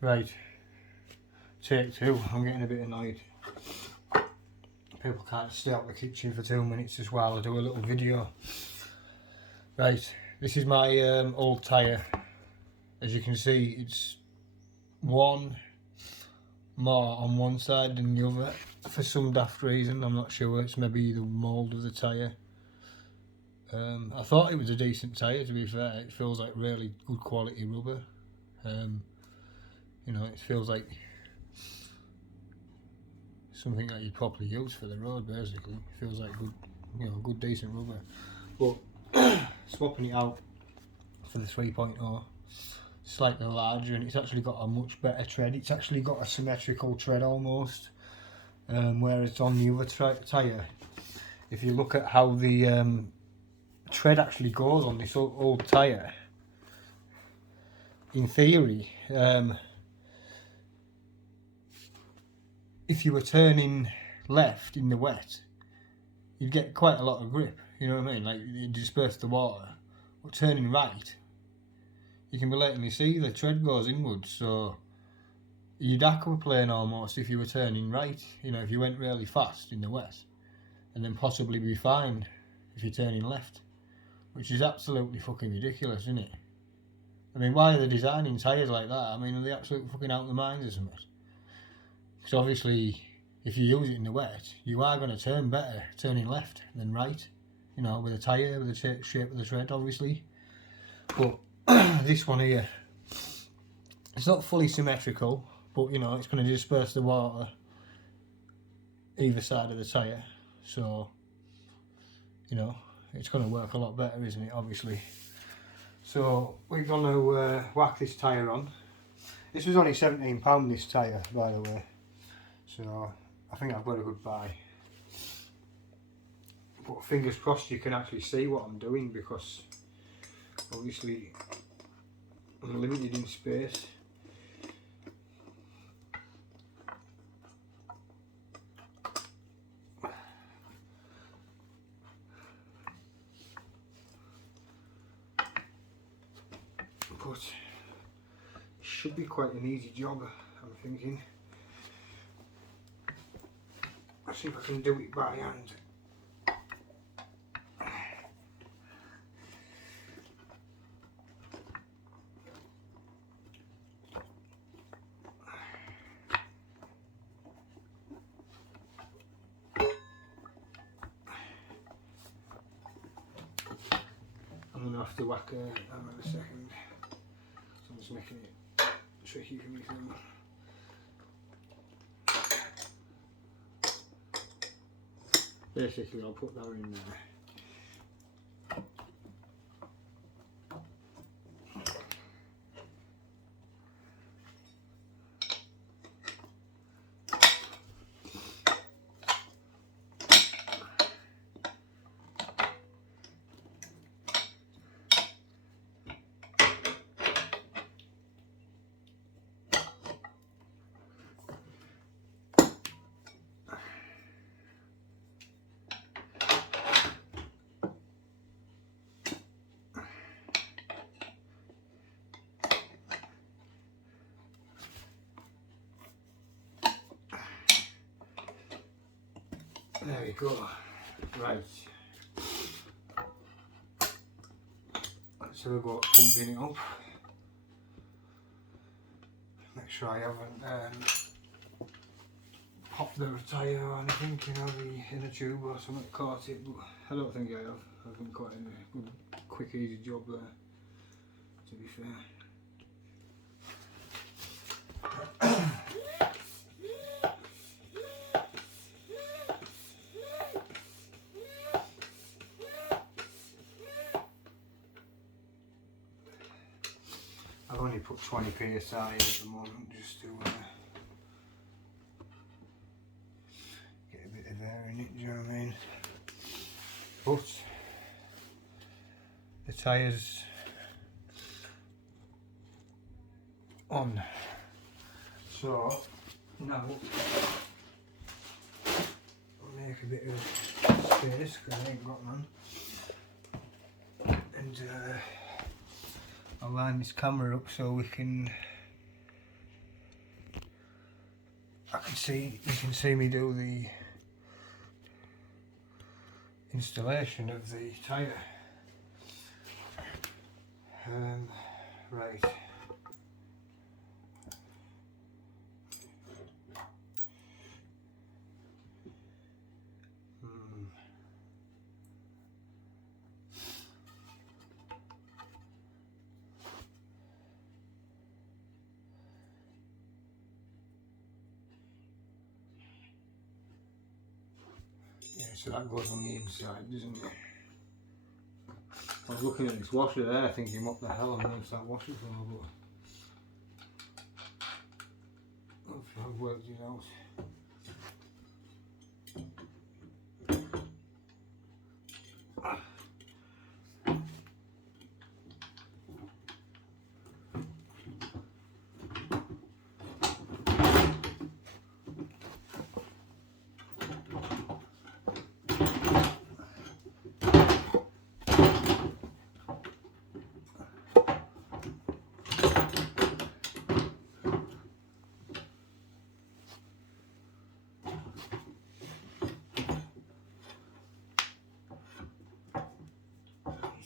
Right, take two. I'm getting a bit annoyed. People can't stay out the kitchen for 2 minutes as well. I do a little video. Right, this is my old tyre. As you can see, it's one more on one side than the other for some daft reason. I'm not sure. It's maybe the mould of the tyre. I thought it was a decent tyre, to be fair. It feels like really good quality rubber. You know, it feels like something that you'd probably use for the road, basically. It feels like good, you know, good decent rubber. But swapping it out for the 3.0, slightly larger, and it's actually got a much better tread. It's actually got a symmetrical tread almost, whereas on the other tyre, if you look at how the tread actually goes on this old tyre, in theory, if you were turning left in the wet, you'd get quite a lot of grip, you know what I mean, like you disperse the water. But turning right, you can blatantly see the tread goes inwards, so you'd aquaplane almost if you were turning right, you know, if you went really fast in the wet, and then possibly be fine if you're turning left, which is absolutely fucking ridiculous, isn't it? I mean, why are they designing tyres like that? I mean, are they absolutely fucking out of their minds or something? Because obviously, if you use it in the wet, you are going to turn better turning left than right, you know, with a tyre, with the shape of the tread, obviously. But this one here, it's not fully symmetrical, but you know, it's going to disperse the water either side of the tyre, so you know, it's going to work a lot better, isn't it, obviously. So we're going to whack this tyre on. This was only £17, this tyre, by the way, so I think I've got a good buy. But fingers crossed you can actually see what I'm doing, because obviously I'm limited in space. But it should be quite an easy job, I'm thinking. Let's see if I can do it by hand. I'm going to have to whack hang on a second. Someone's making it tricky for me now. Basically, I'll put that in there. There we go. Right. Let's have a go at pumping it up. Make sure I haven't popped the tyre or anything, you know, the inner tube or something caught it, but I don't think I have. I've done quite a good, quick, easy job there, to be fair. I've only put 20 psi at the moment just to get a bit of air in it, do you know what I mean? But the tyre's on, so now I'll make a bit of space because I ain't got none, and I'll line this camera up so we can you can see me do the installation of the tyre. Right. Yeah, so that goes on the inside, doesn't it? I was looking at this washer there thinking, what the hell am I going to start washing for, but hopefully I've worked it out.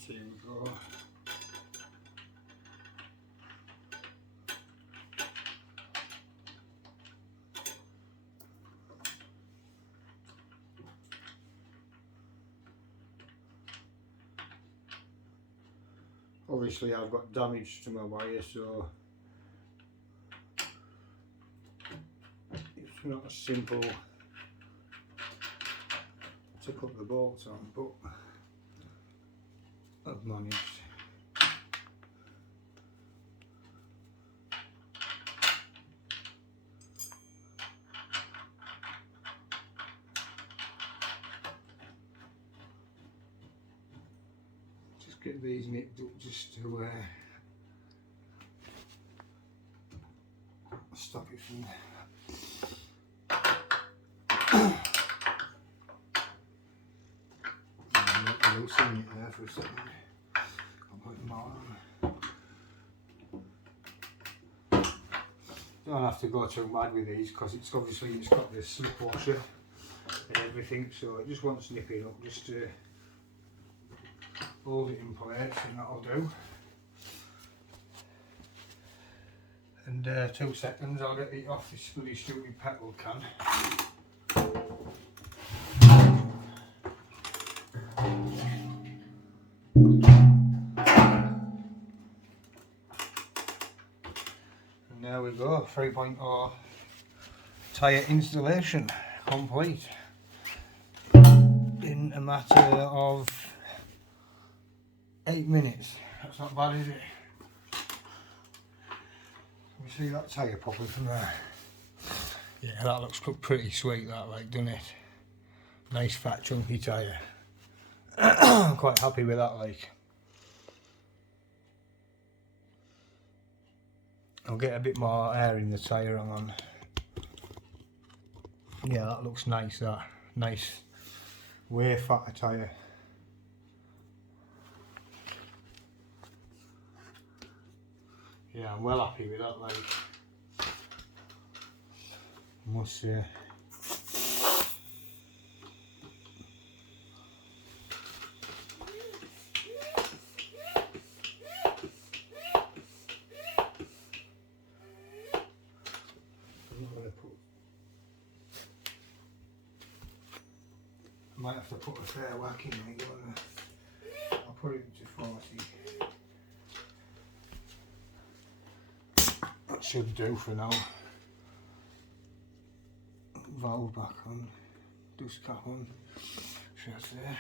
So here we go. Obviously I've got damage to my wire, so it's not as simple to put the bolts on, but I've managed. Just get these nipped up just to stop it from loosening it there for a second. I'll put them on. Don't have to go too mad with these because it's obviously it's got this slip washer and everything, so it just wants nipping up just to hold it in place, and that'll do. And 2 seconds, I'll get it off this bloody stupid petrol can. And there we go, 3.0 tyre installation complete in a matter of 8 minutes. That's not bad, is it? Can you see that tyre popping from there? Yeah, that looks pretty sweet, that, like, doesn't it? Nice fat chunky tyre. I'm quite happy with that, like. I'll get a bit more air in the tyre on. Yeah, that looks nice, that. Nice, way fatter tyre. Yeah, I'm well happy with that, like. I must say. I might have to put a fair whack in it, I'll put it to 40. That should do for now. Valve back on, dust cap on, shut there.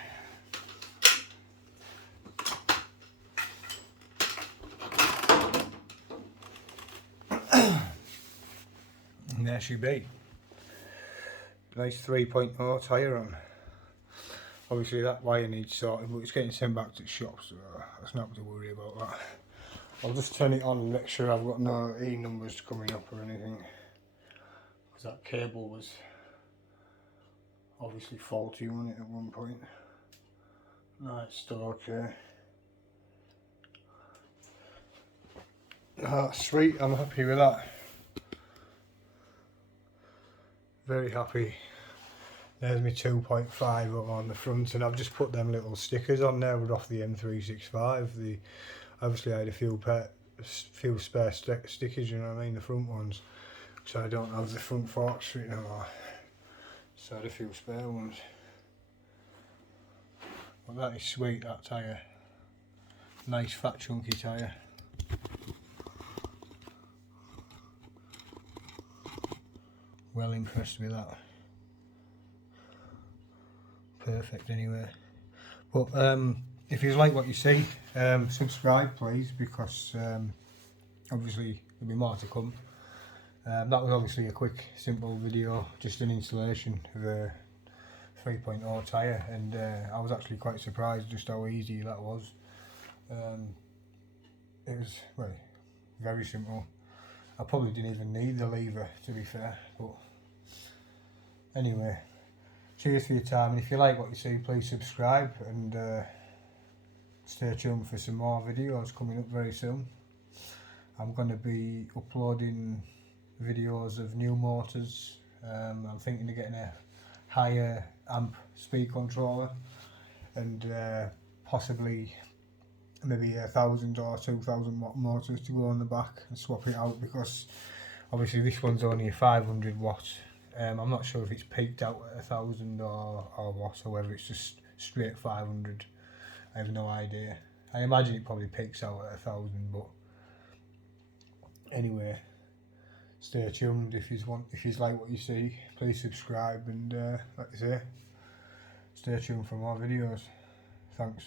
And there she be. Nice 3.0 tyre on. Obviously that wire needs sorting, but it's getting sent back to the shop, so that's not to worry about that. I'll just turn it on and make sure I've got no E numbers coming up or anything, because that cable was obviously faulty on it at one point. No, it's still okay. That's sweet, I'm happy with that. very happy. There's my 2.5 on the front, and I've just put them little stickers on there with off the M365. Obviously I had a few spare stickers, you know what I mean, the front ones, so I don't have the front forks fitting anymore. So I had a few spare ones. But that is sweet, that tyre. Nice fat chunky tyre. Well impressed with that. Perfect anyway. But if you like what you see, subscribe please, because obviously there'll be more to come. That was obviously a quick simple video, just an installation of a 3.0 tyre, and I was actually quite surprised just how easy that was. It was, well, very simple. I probably didn't even need the lever, to be fair, but anyway, cheers for your time, and if you like what you see, please subscribe, and stay tuned for some more videos coming up very soon. I'm going to be uploading videos of new motors. I'm thinking of getting a higher amp speed controller, and possibly maybe 1,000 or 2,000 watt motors to go on the back and swap it out, because obviously this one's only a 500 watt. I'm not sure if it's peaked out at 1,000 or what, or whether it's just straight 500. I have no idea. I imagine it probably peaks out at 1,000, but anyway, stay tuned. If you like what you see, please subscribe, and like I say, stay tuned for more videos. Thanks.